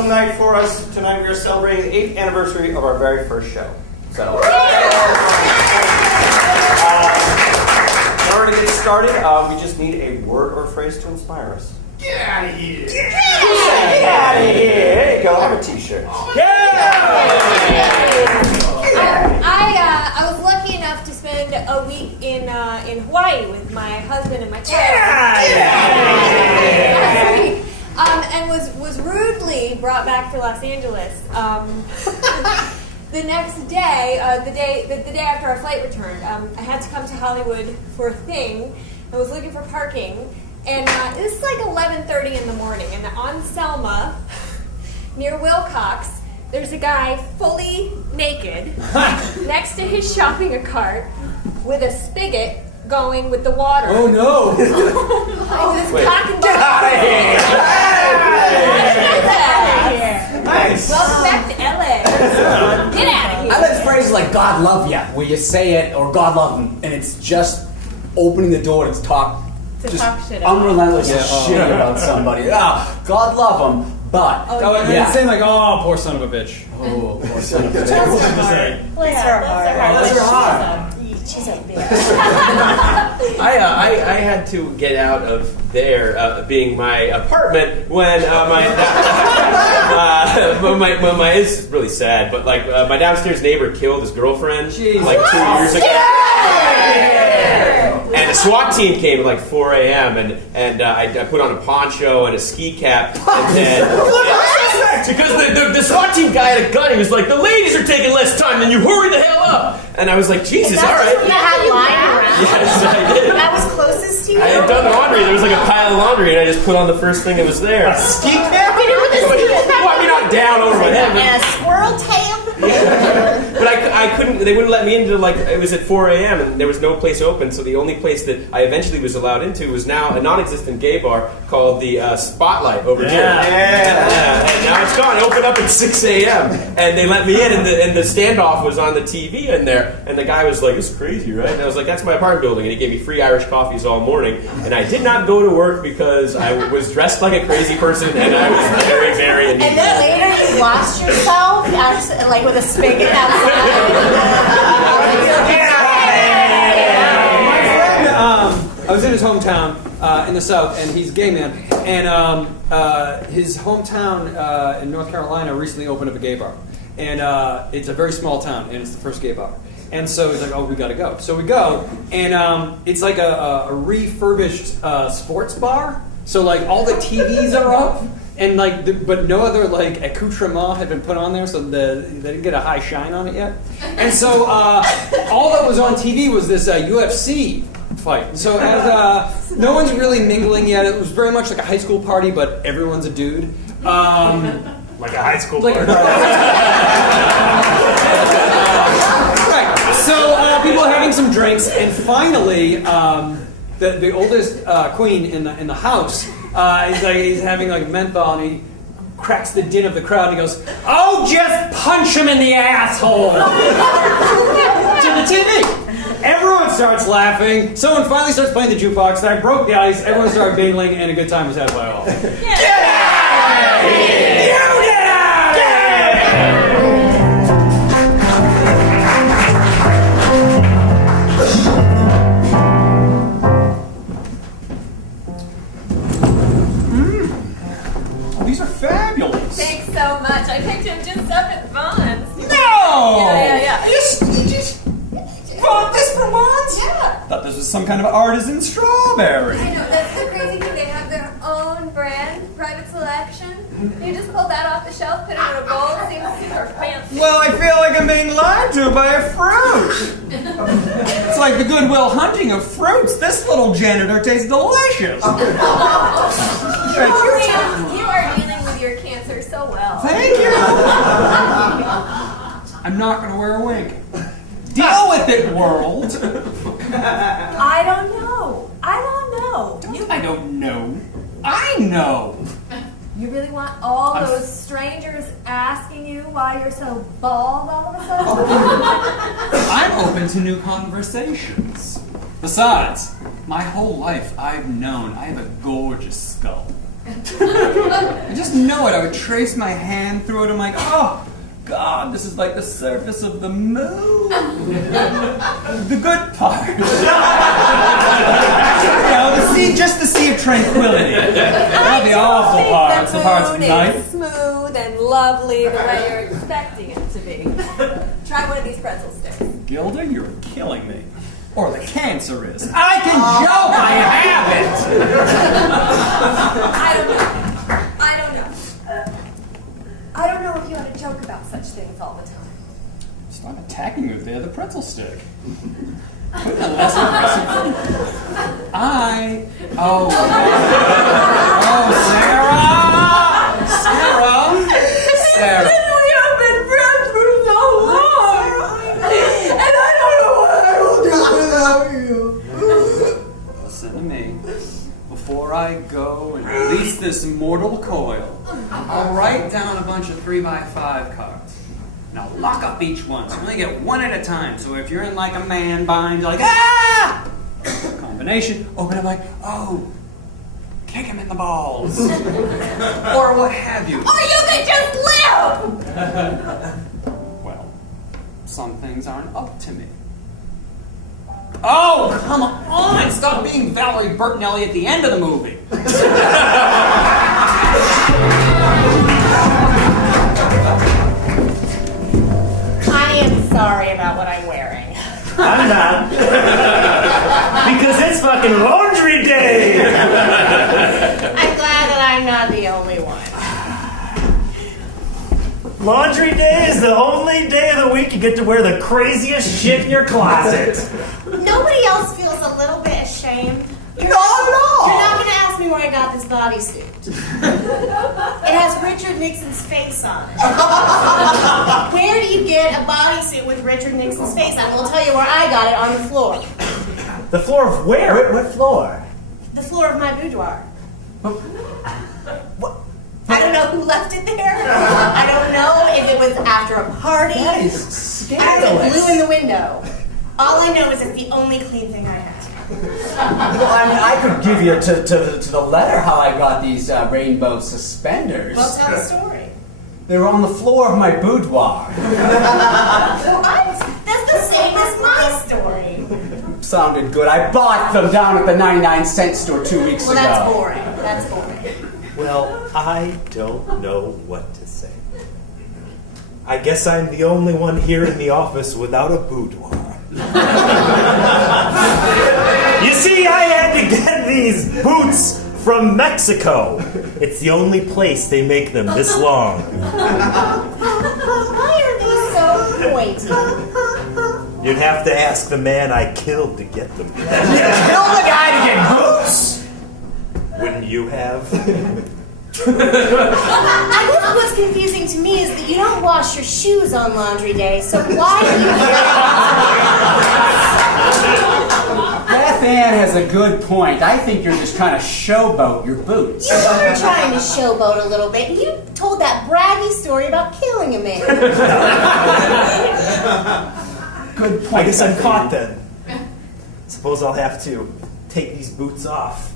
special night for us. Tonight we are celebrating the 8th anniversary of our very first show. So, in order to get started, we just need a word or phrase to inspire us. Get out of here! Get out of here! There you go, I have a t-shirt. I was lucky enough to spend a week in Hawaii with my husband and my child. And was rudely brought back to Los Angeles. The next day, the day after our flight returned, I had to come to Hollywood for a thing. I was looking for parking, and this is like 11:30 in the morning, and on Selma, near Wilcox, there's a guy fully naked next to his shopping cart with a spigot going with the water. Oh no! This cock and Get out of here! Get out of here! Nice. Welcome back to LA. Get out of here! I like phrases like "God love ya," where you say it, or "God love him," and it's just opening the door to talk shit about. unrelentless shit about somebody. God love him, but And saying like, "Oh, poor son of a bitch." Oh, poor son of a bitch. Bless her heart. Bless her heart. She's a bitch. I had to get out of there, being my apartment, when it's really sad, but like my downstairs neighbor killed his girlfriend like 2 years ago. And the SWAT team came at like 4 a.m. and I put on a poncho and a ski cap, and then because the SWAT team guy had a gun, he was like, "The ladies are taking less time than you. Hurry the hell up!" And I was like, "Jesus, all right." You had lying around. Yes, I did. That was closest to you. I had done laundry. There was like a pile of laundry, and I just put on the first thing that was there. Ski cap? Well, I mean, not down over my head. And a squirrel tail. But I couldn't, they wouldn't let me into, like, it was at 4 a.m. and there was no place open, so the only place that I eventually was allowed into was now a non-existent gay bar called the Spotlight over here. And now it's gone. It opened up at 6 a.m. and they let me in, and the standoff was on the TV in there, and the guy was like, "It's crazy, right?" And I was like, "That's my apartment building," and he gave me free Irish coffees all morning, and I did not go to work because I was dressed like a crazy person, and I was very, very And then later you washed yourself, like with a spigot outside. My friend, I was in his hometown in the South, and he's a gay man, and his hometown in North Carolina recently opened up a gay bar, and it's a very small town, and it's the first gay bar. And so he's like, "Oh, we gotta go." So we go, and it's like a refurbished sports bar. So like all the TVs are up, and like, but no other like accoutrement had been put on there, so they didn't get a high shine on it yet. And so all that was on TV was this UFC fight. So as no one's really mingling yet, it was very much like a high school party, but everyone's a dude. Like a high school Like party. Right. So people are having some drinks, and finally, the oldest queen in the house he's having like menthol, and he cracks the din of the crowd, and he goes, "Oh, just punch him in the asshole!" to the TV. Everyone starts laughing. Someone finally starts playing the jukebox. I broke the ice. Everyone started mingling, and a good time was had by all. Get out of here! You get out of These are fabulous. Thanks so much. I picked him just up at Vaughn's. No! Yeah. You just bought this for once? Yeah. Thought this was some kind of artisan strawberry. I know, that's the crazy thing. They have their own brand, private selection. You just pull that off the shelf, put it in a bowl, seems super fancy. Well, I feel like I'm being lied to by a fruit. It's like the Goodwill Hunting of fruits. This little janitor tastes delicious. You are dealing with your cancer so well. Thank you. I'm not going to wear a wig. Deal with it, world. I don't know. I don't know. I know. You really want all those strangers asking you why you're so bald all of a sudden? I'm open to new conversations. Besides, my whole life I've known I have a gorgeous skull. I just know it. I would trace my hand through it. I'm like, oh, God, this is like the surface of the moon. The good part. Just the sea of tranquility. Not the awful parts, the parts of moon night. is smooth and lovely the way you're expecting it to be. Try one of these pretzel sticks. Gilda, you're killing me. Or the cancer is. I can joke, I have it! I don't know if you ought to joke about such things all the time. Stop attacking me with the other pretzel stick. Less impressive. Oh, Sarah! We have been friends for so long, and I don't know what I will do without you. Listen to me. Before I go and release this mortal coil, I'll write down a bunch of 3x5 cards. And I'll lock up each one, so you only get one at a time. So if you're in like a man bind, you're like, ah! Combination, open it like, oh, kick him in the balls. Or what have you. Or you could just live! Well, some things aren't up to me. Oh, come on! Stop being Valerie Bertinelli at the end of the movie. I am sorry about what I'm wearing. I'm not. Because it's fucking laundry day! I'm glad that I'm not the only one. Laundry day is the only day of the week you get to wear the craziest shit in your closet. Nobody else feels a little bit ashamed. Not at all. You're not going to ask me where I got this bodysuit. It has Richard Nixon's face on it. Where do you get a bodysuit with Richard Nixon's face on it? We'll tell you where I got it, on the floor. The floor of where? What floor? The floor of my boudoir. I don't know who left it there. I don't know if it was after a party. That is scandalous. There's blue in the window. All I know is it's the only clean thing I have. Well, I mean, I could give you to the letter how I got these rainbow suspenders. Well, tell the story. They were on the floor of my boudoir. What? That's the same as my story. Sounded good. I bought them down at the 99-cent store 2 weeks Well, ago. that's boring. That's boring. Well, I don't know what to say. I guess I'm the only one here in the office without a boudoir. You see, I had to get these boots from Mexico. It's the only place they make them this long. Why are they so pointy? You'd have to ask the man I killed to get them. You killed the guy to get boots? Wouldn't you have? I guess what's confusing to me is that you don't wash your shoes on laundry day, so why do you Beth Ann has a good point. I think you're just trying to showboat your boots. You were trying to showboat a little bit. You told that braggy story about killing a man. Good point. I guess I'm Beth caught Ann. then. Suppose I'll have to take these boots off.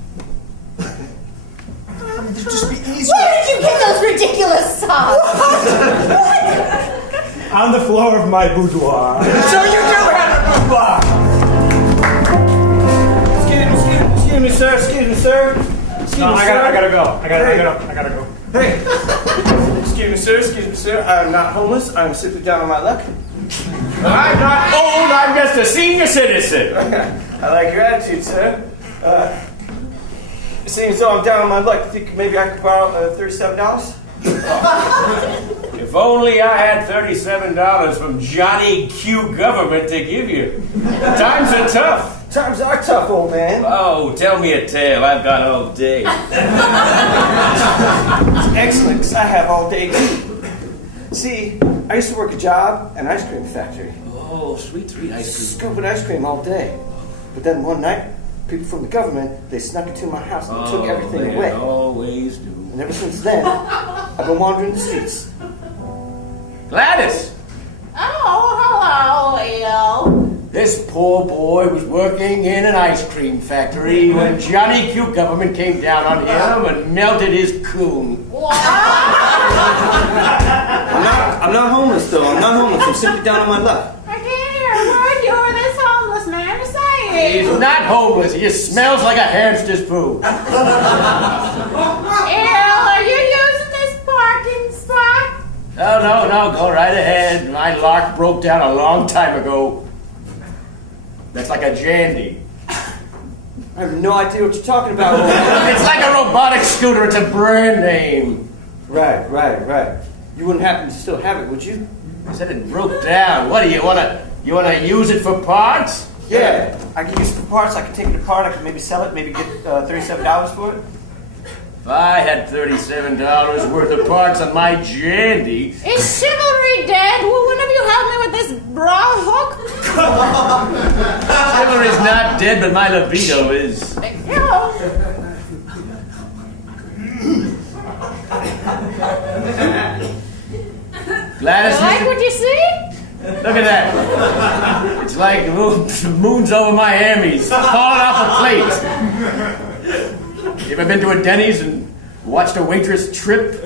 It'd just be easier. Where did you get those ridiculous socks? On the floor of my boudoir. So you do have a boudoir. Excuse me, sir. Excuse me, sir. No, I gotta go. I gotta go. Hey. Excuse me, sir. I'm not homeless. I'm simply down on my luck. I'm not old, I'm just a senior citizen. I like your attitude, sir. Seeing as though I'm down on my luck, you think maybe I could borrow $37? If only I had $37 from Johnny Q government to give you. Times are tough. Times are tough, old man. Oh, tell me a tale. I've got all day. Excellent, 'cause I have all day. See, I used to work a job at an ice cream factory. Oh, sweet ice cream. Scooping ice cream all day. But then one night, people from the government, they snuck into my house and took everything they away. always do. And ever since then, I've been wandering the streets. Gladys! Oh, hello, Leo. This this poor boy was working in an ice cream factory when Johnny Q government came down on him and melted his coon. I'm not homeless, though. I'm not homeless. I'm simply down on my luck. I can't hear a word this homeless man is saying. He's not homeless. He just smells like a hamster's poo. Errol, are you using this parking spot? No, go right ahead. My lark broke down a long time ago. That's like a jandy. I have no idea what you're talking about. It's like a robotic scooter. It's a brand name. Right. You wouldn't happen to still have it, would you? I said it broke down. What do you wanna use it for parts? Yeah. I can use it for parts. I can take it apart. I can maybe sell it. Maybe get $37 for it. If I had $37 worth of parts on my jandy. Is chivalry dead? Will one of you help me with this bra hook? Chivalry's not dead, but my libido is. Hello. Gladys, Like what you see? look at that. It's like the moon's over Miami's, falling off a plate. You ever been to a Denny's and watched a waitress trip?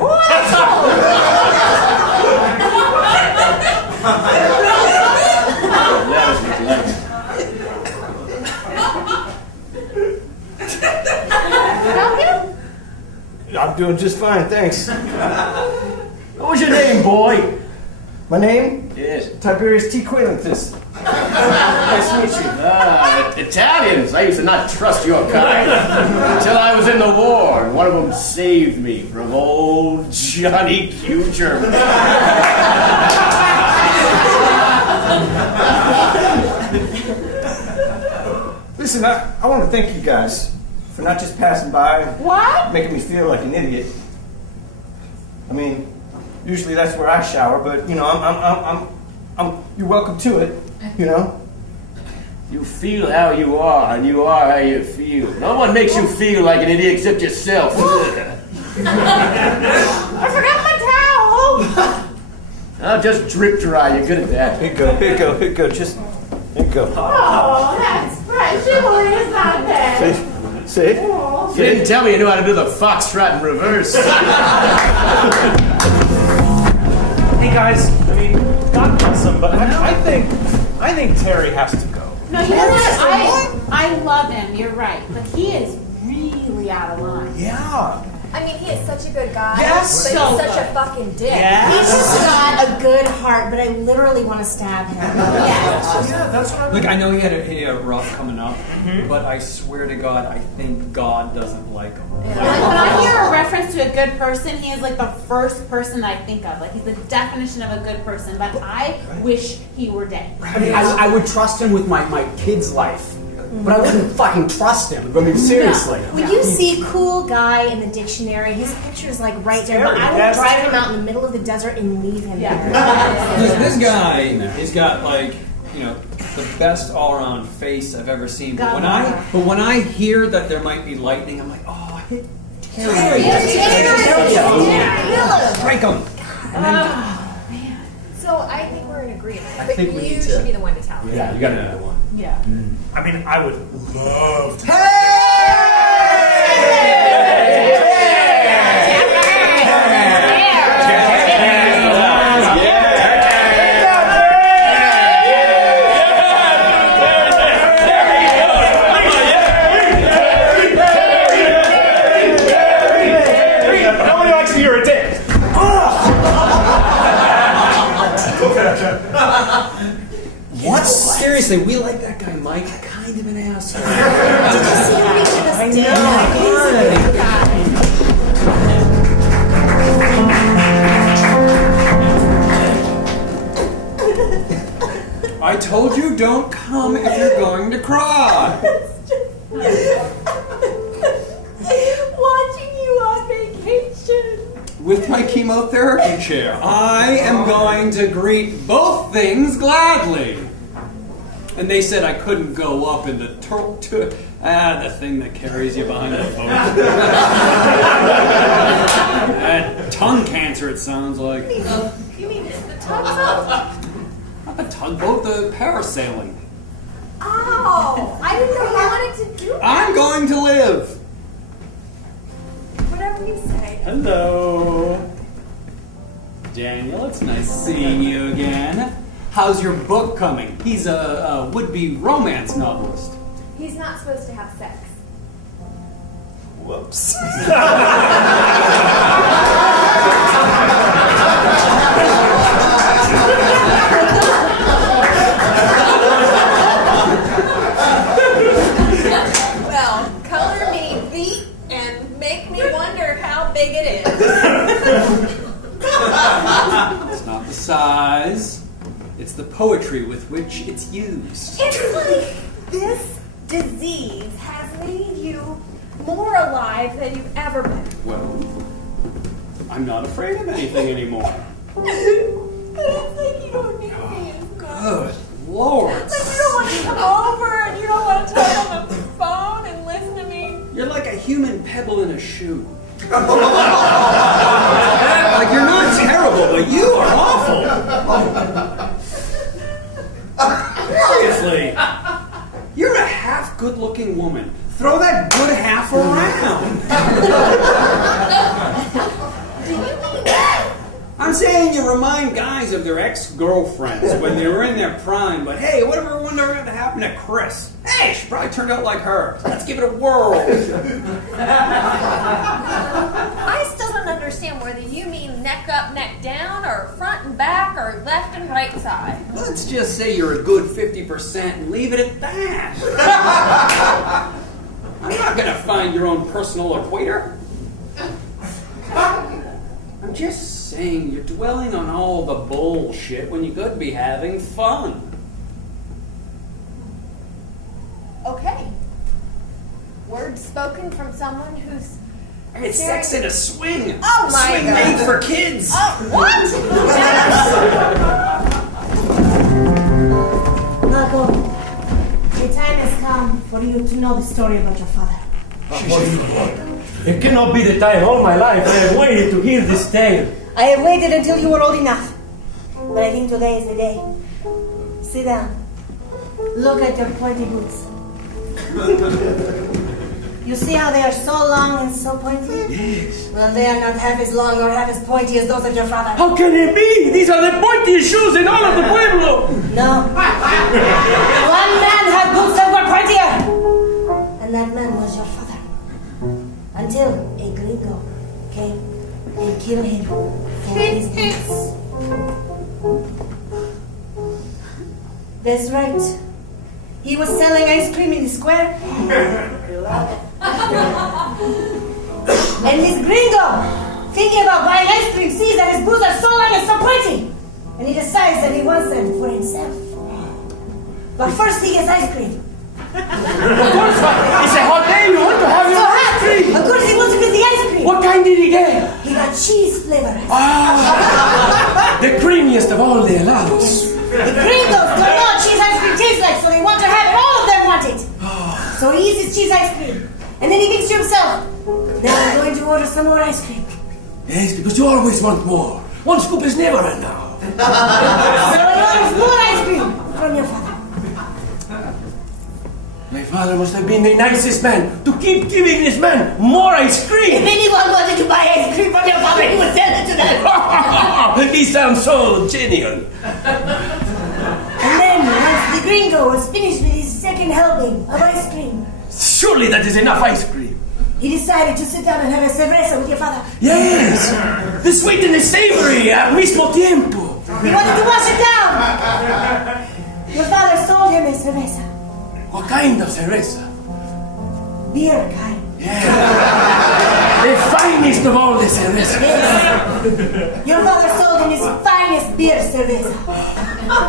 I'm doing just fine, thanks. What was your name, boy? My name? Yes. Tiberius T. Qualentus. Nice to meet you. Italians. I used to not trust your kind until I was in the war, and one of them saved me from old Johnny Q. German. Listen, I want to thank you guys for not just passing by, What? making me feel like an idiot. I mean, usually that's where I shower, but you know, you're welcome to it. You know. You feel how you are, and you are how you feel. No one makes you feel like an idiot except yourself. I forgot my towel. I'll just drip dry. You're good at that. Here you go. Just here you go. Oh, that's right. Chivalry is not dead. See? Oh. You didn't tell me you knew how to do the foxtrot in reverse. Hey guys, I mean, God bless him, but I think Terry has to go. No, you know what? I love him. You're right, but he is really out of line. Yeah. I mean, he is such a good guy. Yes. But So he's such good. a fucking dick. Yeah. He's just got a good heart, but I literally want to stab him. Yeah, that's what Look, I know he had a rough coming up, but I swear to God, I think God doesn't like him. Like, when I hear a reference to a good person, he is like the first person I think of. Like, he's the definition of a good person, but I wish he were dead. I mean, I would trust him with my kid's life, but I wouldn't fucking trust him. I mean, seriously. When you see cool guy in the dictionary, his picture's like right there, but I would drive him out in the middle of the desert and leave him there. This guy, he's got like, you know, the best all-around face I've ever seen. But when I hear that there might be lightning, I'm like, oh, hit Terry. Break him. So I think we're in agreement. But think we you need to- should be the one to tell him. Yeah, you gotta be the one. Yeah. I mean, I would love to. Nobody likes to hear a dick. What? Seriously, we like that guy Mike. Kind of an asshole. I told you don't come if you're going to cry. Watching you on vacation. With my chemotherapy chair, I am going to greet both things gladly. And they said I couldn't go up in the the thing that carries you behind the boat. Tongue cancer, it sounds like. You mean the tugboat? Not the tugboat, the parasailing. Oh, I didn't know you wanted to do that. I'm going to live. Whatever you say. Hello. Daniel, it's nice seeing you again. How's your book coming? He's a would-be romance novelist. He's not supposed to have sex. Whoops. Well, color me beat and make me wonder how big it is. It's not the size, it's the poetry with which it's used. It's like this disease has made you more alive than you've ever been. Well, I'm not afraid of anything anymore. But it's like you don't need me as much. Good Lord. Like you don't want to come over and you don't want to talk on the phone and listen to me. You're like a human pebble in a shoe. Like, you're not terrible, but you are awful. Seriously. You're a half good-looking woman. Throw that good half around. Do you mean that? I'm saying you remind guys of their ex-girlfriends when they were in their prime, but hey, whatever wonder happened to Chris? Hey, she probably turned out like her. Let's give it a whirl. I still don't understand whether you mean neck up, neck down, or front and back, or left and right side. Let's just say you're a good 50% and leave it at that. I'm not going to find your own personal equator. I'm just saying you're dwelling on all the bullshit when you could be having fun. Okay. Words spoken from someone who's... It's sex in a swing. Oh my swing God. made for kids. Oh, what? Marco, the time has come for you to know the story about your father. It cannot be the time. All my life I have waited to hear this tale. I have waited until you were old enough. But I think today is the day. Sit down. Look at your pointy boots. You see how they are so long and so pointy? Yes. Well, they are not half as long or half as pointy as those of your father. How can it be? These are the pointiest shoes in all of the pueblo. No. One man had boots that were pointier. And that man was your father. Until a gringo came and killed him for his boots. That's right. He was selling ice cream in the square. And this gringo, thinking about buying ice cream, sees that his boots are so long and so pointy. And he decides that he wants them for himself. But first he gets ice cream. Of course, it's a hot day. You want to have your So ice hot! cream. Of course he wants to get the ice cream. What kind did he get? He got cheese flavor. The creamiest of all the helados. The gringos don't know what cheese ice cream tastes like, so they want to have it. All of them want it. So he eats his cheese ice cream. And then he thinks to himself, now I'm going to order some more ice cream. Yes, because you always want more. One scoop is never enough. So he orders more ice cream from your father. My father must have been the nicest man to keep giving this man more ice If cream. anyone wanted to buy ice cream from your father, he would sell it to them. He sounds so genial. And then, once the gringo was finished with his second helping of ice cream, Surely that is enough ice cream. he decided to sit down and have a cerveza with your father. Yes, the sweet and the savory al mismo tiempo. He wanted to wash it down. Your father sold him a cerveza. What kind of cerveza? Beer kind. The finest of all the cervezas. Yes. Your father sold him his finest beer cerveza.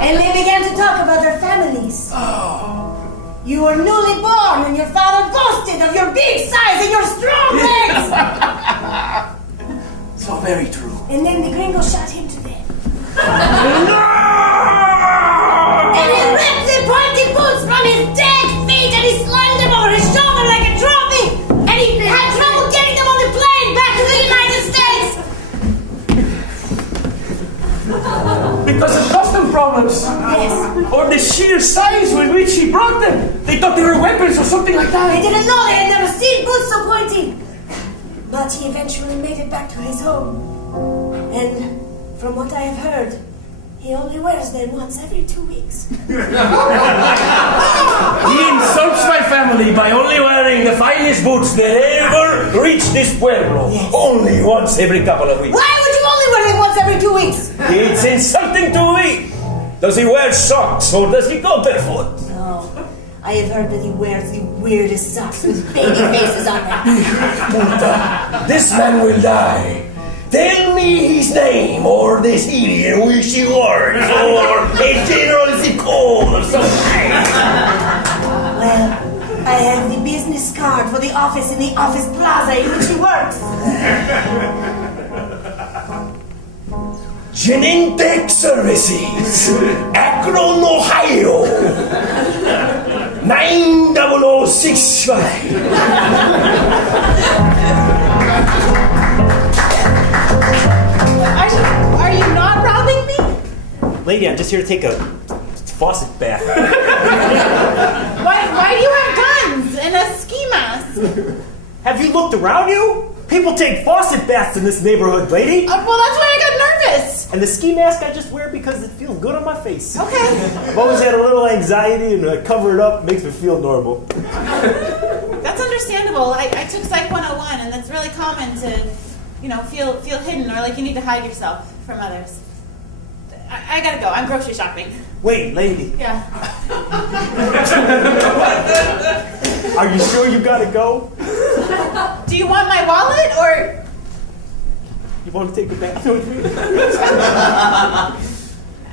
And they began to talk about their families. You were newly born and your father boasted of your big size and your strong legs. So very true. And then the gringo shot him to death. No! And he ripped the pointy boots from his dead feet and he slung them over his shoulder like a trophy. And he had trouble getting them on the plane back to the United States. Because of custom problems. Yes. Or the sheer size with which he brought them. They thought they were weapons or something like that. They didn't know they had never seen boots so pointy. But he eventually made it back to his home. And from what I have heard, he only wears them once every 2 weeks. He insults my family by only wearing the finest boots that ever reached this pueblo. Yes. Only once every couple of weeks. Why would you only wear them once every 2 weeks? It's insulting to me. Does he wear socks or does he go barefoot? No. I have heard that he wears the weirdest socks with baby faces on them. Puta, this man will die. Tell me his name, or the city in which he works, or a general zip code or something. Well, I have the business card for the office in the office plaza in which he works. Genentech Services, Akron, Ohio, 90065. Are you not robbing me? Lady, I'm just here to take a faucet bath. Why do you have guns and a ski mask? Have you looked around you? People take faucet baths in this neighborhood, lady. Well, that's why I got nervous. And the ski mask I just wear because it feels good on my face. Okay. I've always had a little anxiety, and I cover it up, makes me feel normal. That's understandable. I took Psych 101, and that's really common to, feel hidden or like you need to hide yourself from others. I gotta go. I'm grocery shopping. Wait, lady. Yeah. Are you sure you gotta go? Do you want my wallet or? You want to take a bath with me?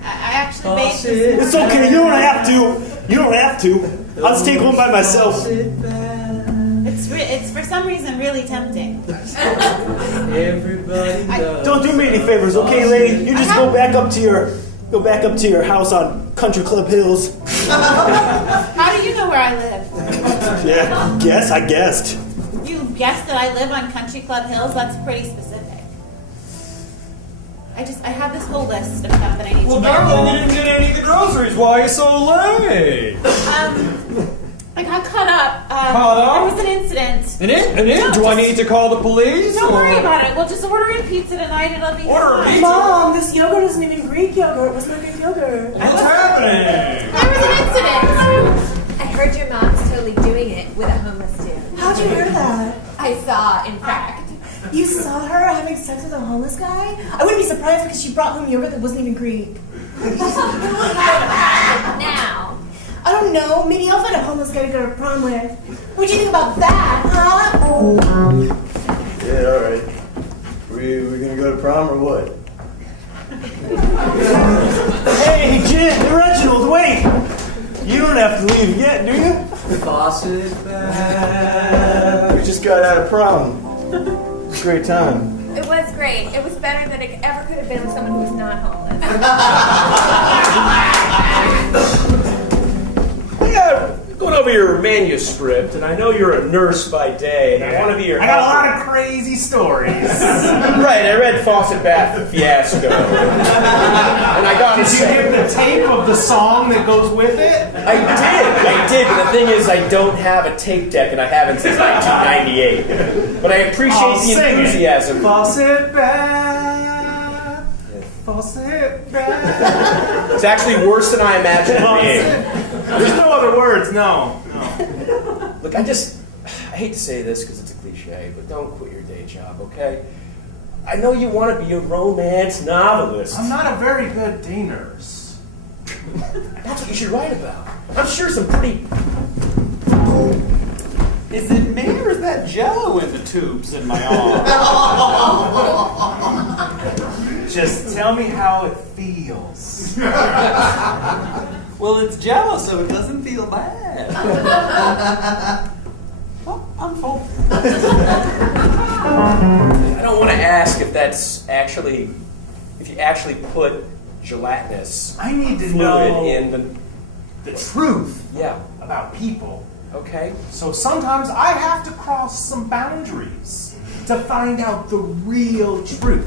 I actually made this. It's okay. You don't have to. You don't have to. I'll just take one by myself. It's for some reason really tempting. Don't do me any favors, okay, lady? You just go back up to your house on Country Club Hills. How do you know where I live? Yeah, I guessed. You guessed that I live on Country Club Hills? That's pretty specific. I have this whole list of stuff that I need to get. Well, darling, you didn't get any of the groceries. Why are you so late? I got caught up. Caught up? There was an incident. Do I need to call the police? Don't worry about it. We'll just order in pizza tonight and it'll be fine. Mom, this yogurt isn't even Greek yogurt. It wasn't a Greek yogurt. What's happening? There was an incident. I heard your mom's totally doing it with a homeless dude. How'd you hear that? I saw, in fact. You saw her having sex with a homeless guy? I wouldn't be surprised because she brought home yogurt that wasn't even Greek. Now. I don't know. Maybe I'll find a homeless guy to go to prom with. What'd you think about that, huh? Yeah, all right. We gonna go to prom or what? Hey, Reginald, wait! You don't have to leave yet, do you? Faucet back. We just got out of prom. It's a great time. It was great. It was better than it ever could have been with someone who was not homeless. Going over your manuscript, and I know you're a nurse by day, and I want to be your I got a helper. lot of crazy stories. Right, I read Faucet Bath Fiasco. And I got Did you get the tape of the song that goes with it? I did, but the thing is I don't have a tape deck, and I haven't since 1998. But I appreciate the enthusiasm. Faucet bath, faucet bath. It's actually worse than I imagined it being. There's no other words, no. Look, I hate to say this because it's a cliche, but don't quit your day job, okay? I know you want to be a romance novelist. I'm not a very good day nurse. That's what you should write about. I'm sure some pretty... Is it me or is that Jello in the tubes in my arm? Just tell me how it feels. Well, it's Jello, so it doesn't feel bad. Well, I'm full. I don't want to ask if you actually put gelatinous I need to fluid know in the truth Yeah. about people. Okay. So sometimes I have to cross some boundaries to find out the real truth.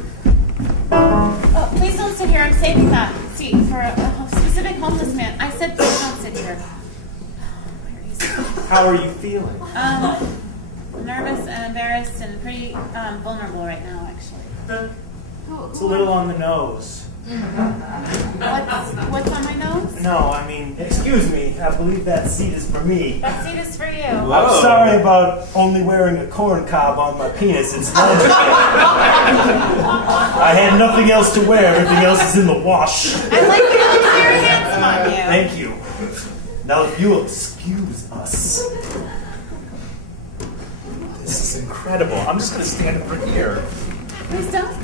Oh, please don't sit here. I'm saving that seat for a specific a big homeless man. I said, please don't sit here. Where is he? How are you feeling? Nervous and embarrassed and pretty vulnerable right now, actually. It's a little on the nose. What's on my nose? No, I mean, excuse me. I believe that seat is for me. That seat is for you. I'm sorry about only wearing a corn cob on my penis. It's Monday. I had nothing else to wear. Everything else is in the wash. I like it. It looks very handsome on you. Thank you. Now, if you'll excuse us. This is incredible. I'm just going to stand over here. Please don't.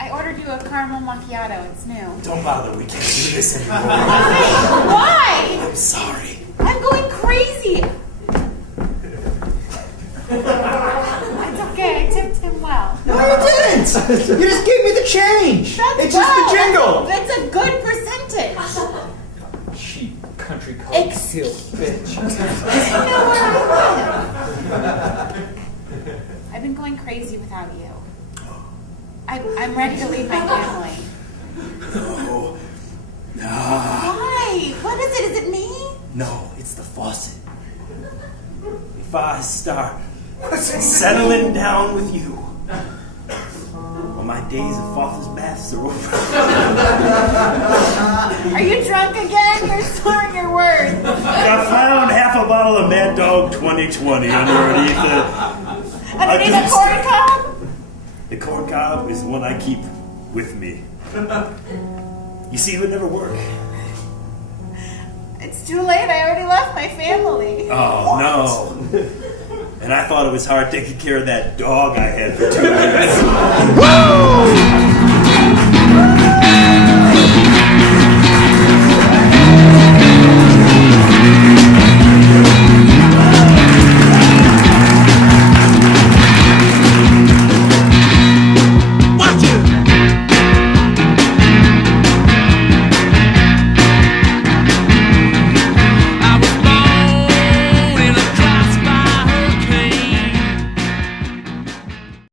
I ordered you a caramel macchiato. It's new. Don't bother. We can't do this anymore. Why? I'm sorry. I'm going crazy. It's okay. I tipped him well. No, you didn't. You just gave me the change. It's just the jingle. That's a good percentage. Cheap country club Excuse bitch. You know where I live. I've been going crazy without you. I'm ready to leave my family. No. Why? What is it? Is it me? No, it's the faucet. If I start settling down with you, well, my days of father's baths are over. Are you drunk again? You're slurring your words. I found half a bottle of Mad Dog 2020 underneath the corn cob? The corn cob is the one I keep with me. You see, it would never work. It's too late. I already left my family. Oh, no. And I thought it was hard taking care of that dog I had for 2 weeks.